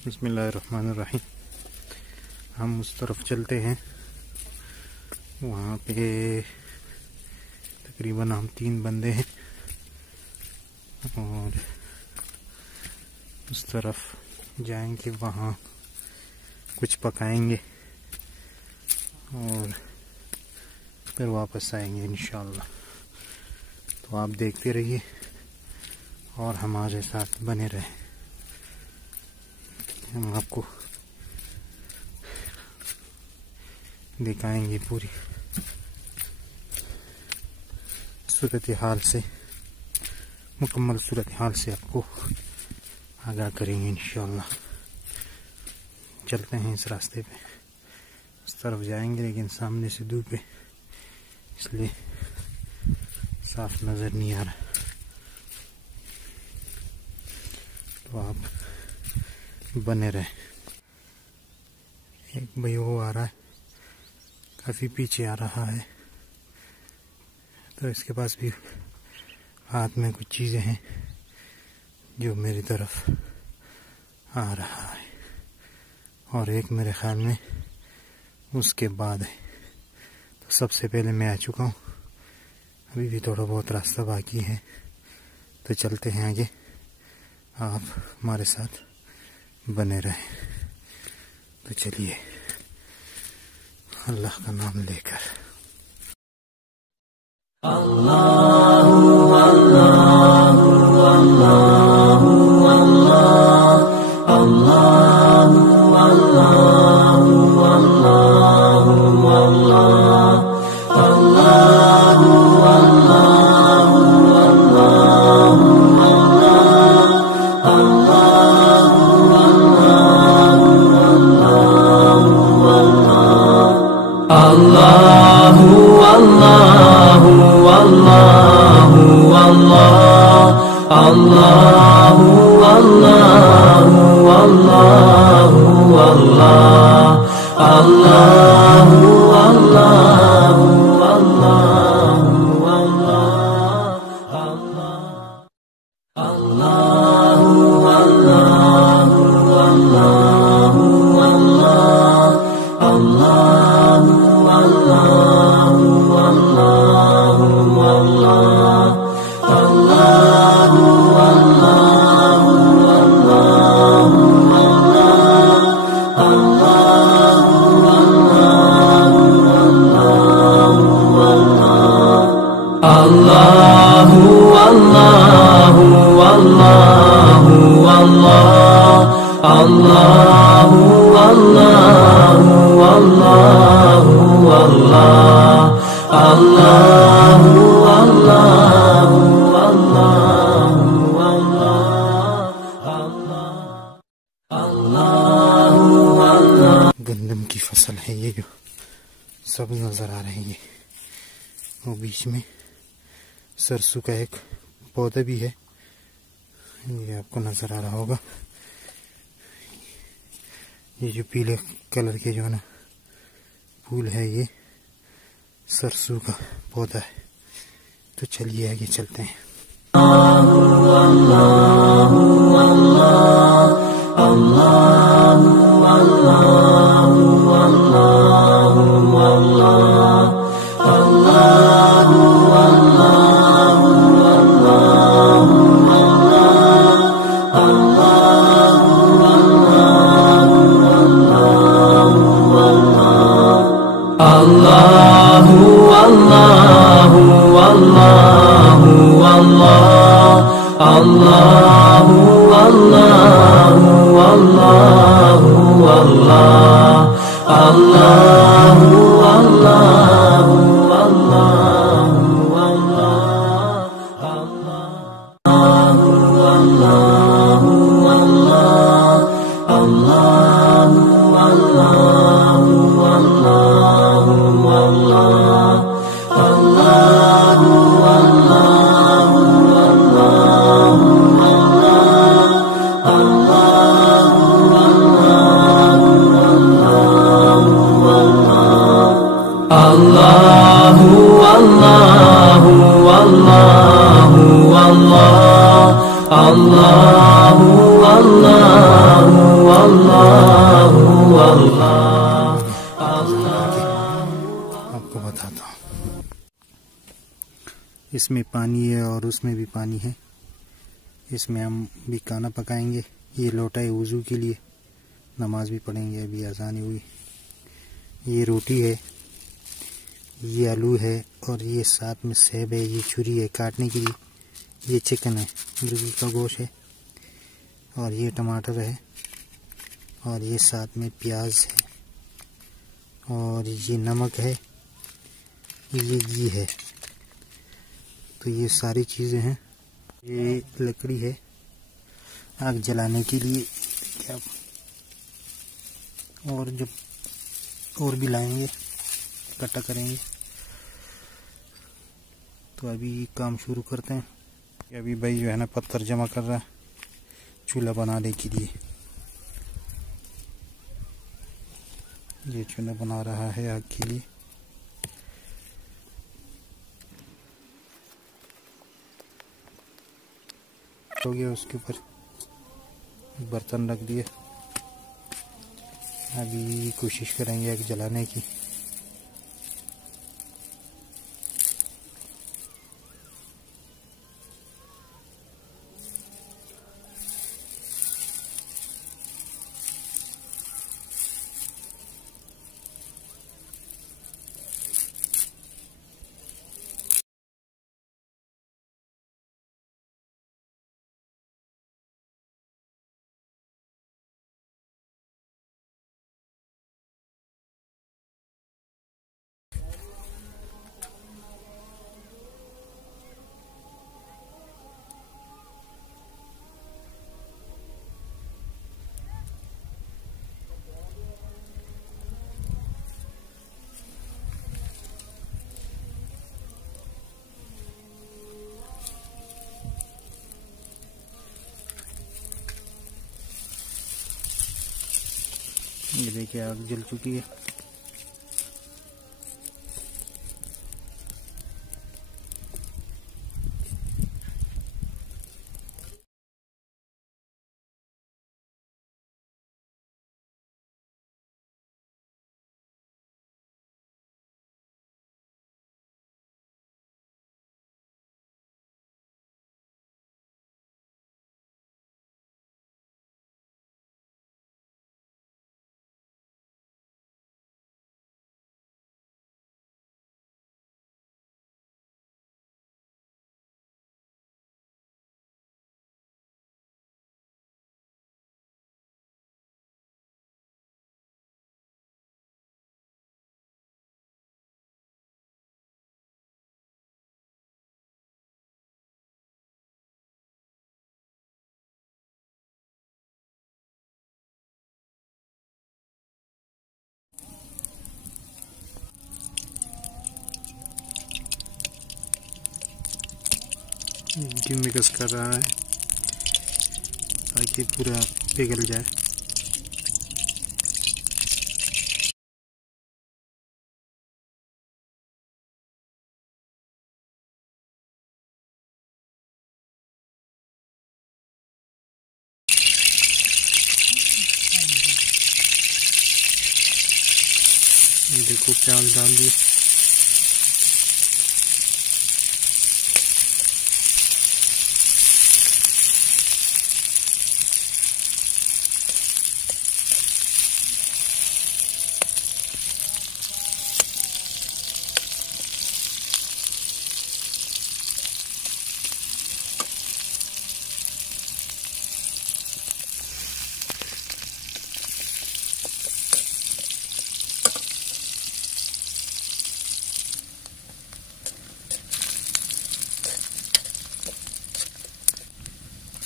बिस्मिल्लाहिर्रहमानिर्रहीम। हम उस तरफ चलते हैं। वहाँ पे तकरीबन हम 3 बंदे हैं और उस तरफ जाएंगे, वहाँ कुछ पकाएंगे और फिर वापस आएंगे इंशाअल्लाह। तो आप देखते रहिए और हमारे साथ बने रहें। हम आपको दिखाएंगे पूरी सूरत हाल से, मुकम्मल सूरत हाल से आपको आगाह करेंगे इंशाअल्लाह। चलते हैं इस रास्ते पे, उस तरफ जाएंगे लेकिन सामने से धूप है इसलिए साफ नज़र नहीं आ रहा। तो आप बने रहे। एक भाई वो आ रहा है, काफ़ी पीछे आ रहा है, तो इसके पास भी हाथ में कुछ चीज़ें हैं जो मेरी तरफ आ रहा है, और एक मेरे ख्याल में उसके बाद है। तो सबसे पहले मैं आ चुका हूँ, अभी भी थोड़ा बहुत रास्ता बाकी है, तो चलते हैं आगे। आप हमारे साथ बने रहें। तो चलिए अल्लाह का नाम लेकर। अल्लाहु अल्लाहु अल्लाहु अल्लाह अल्लाहु अल्लाहु अल्लाहु अल्लाह अल्लाहु अल्लाहु गंदम की फसल है ये, जो सब नज़र आ रही है। वो बीच में सरसों का एक पौधा भी है, ये आपको नज़र आ रहा होगा। ये जो पीले कलर के जो है ना फूल है, ये सरसों का पौधा है। तो चलिए आगे चलते हैं। Allahu Allahu इसमें पानी है और उसमें भी पानी है। इसमें हम भी खाना पकाएंगे। ये लोटा है वज़ू के लिए, नमाज भी पढ़ेंगे। अभी आसानी हुई। ये रोटी है, ये आलू है और ये साथ में सेब है। ये छुरी है काटने के लिए। ये चिकन है, मुर्गी का गोश्त है। और ये टमाटर है और ये साथ में प्याज है और ये नमक है, ये घी है। तो ये सारी चीज़ें हैं। ये लकड़ी है आग जलाने के लिए। क्या और जब और भी लाएंगे, इकट्ठा करेंगे। तो अभी काम शुरू करते हैं। अभी भाई जो है ना पत्थर जमा कर रहा है चूल्हा बनाने के लिए। ये चूल्हा बना रहा है आग के लिए। हो गया, उसके ऊपर बर्तन रख दिए। अभी कोशिश करेंगे आग जलाने की। ये देखिए आग जल चुकी है। घी मिक्स कर रहा है ताकि पूरा पिघल जाए। देखो प्याज डाल दिए।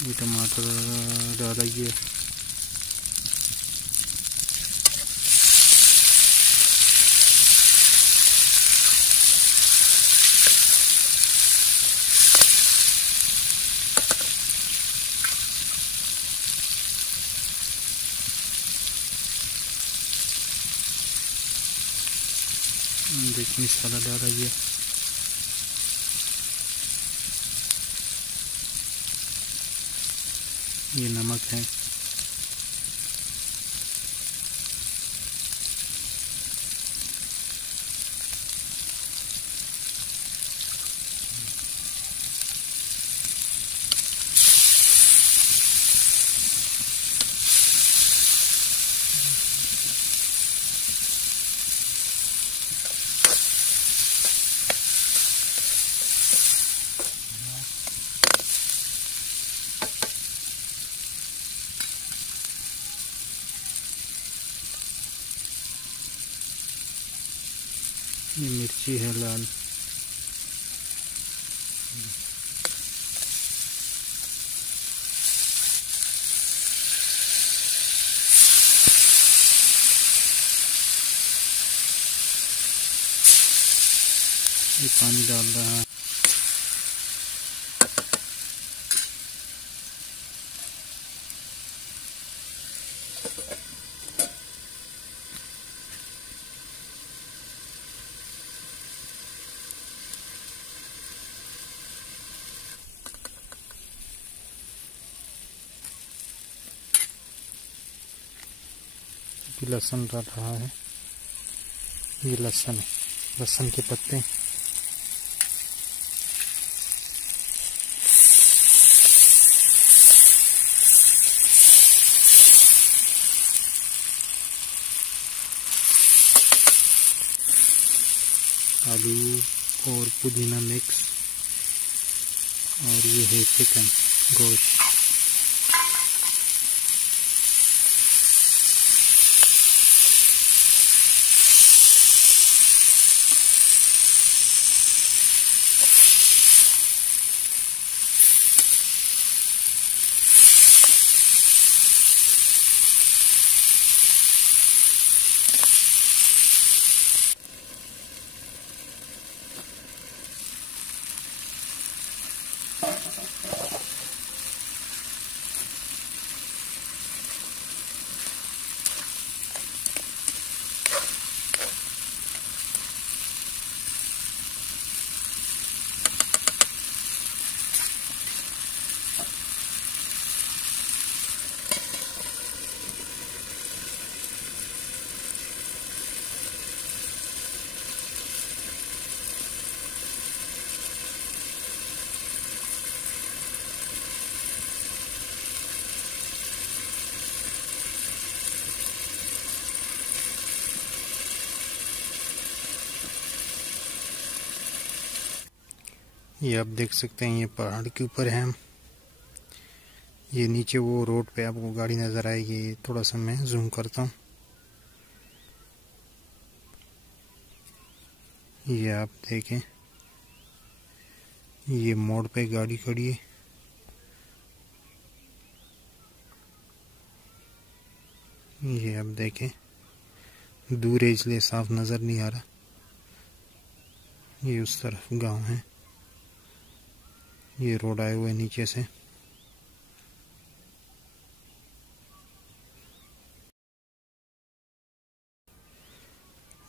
ये टमाटर डालिए। देखिए मसाला डालिए। ये नमक है। ये मिर्ची है लाल। ये पानी डाल रहा है। लहसुन डाल रहा है। ये लहसुन है, लहसुन के पत्ते। आलू और पुदीना मिक्स, और ये है चिकन गोश्त। ये आप देख सकते हैं, ये पहाड़ के ऊपर है हम। ये नीचे वो रोड पे आपको गाड़ी नज़र आएगी। थोड़ा सा मैं जूम करता हूँ। ये आप देखें, ये मोड़ पे गाड़ी खड़ी है। ये आप देखें, दूर है इसलिए साफ नज़र नहीं आ रहा। ये उस तरफ गांव है। ये रोड आए हुए नीचे से।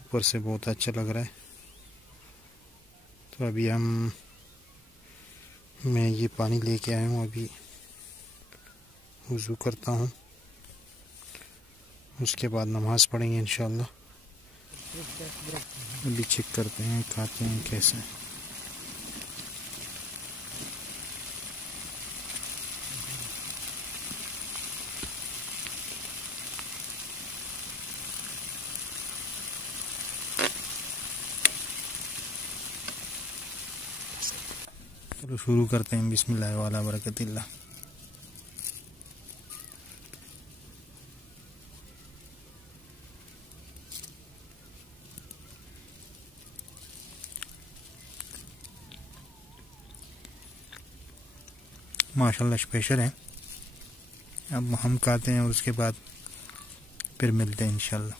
ऊपर से बहुत अच्छा लग रहा है। तो अभी मैं ये पानी लेके आया हूँ। अभी वुज़ू करता हूँ, उसके बाद नमाज पढ़ेंगे इंशाल्लाह। अभी चेक करते हैं, खाते हैं कैसे। चलो शुरू करते हैं। बिस्मिल्लाह वाला बरकतिल्लाह। माशाल्लाह स्पेशल है। अब हम खाते हैं और उसके बाद फिर मिलते हैं इंशाल्लाह।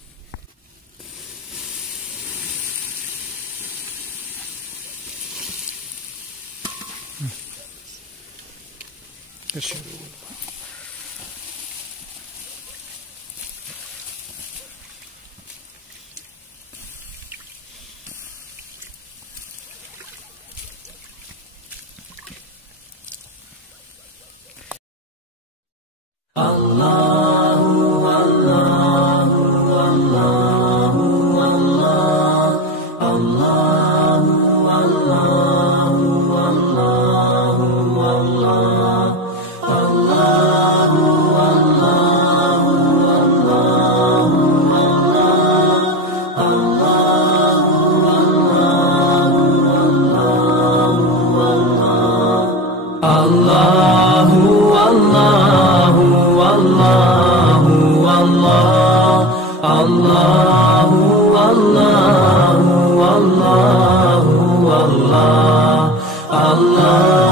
Allahu, Allahu, Allahu, Allahu. Allah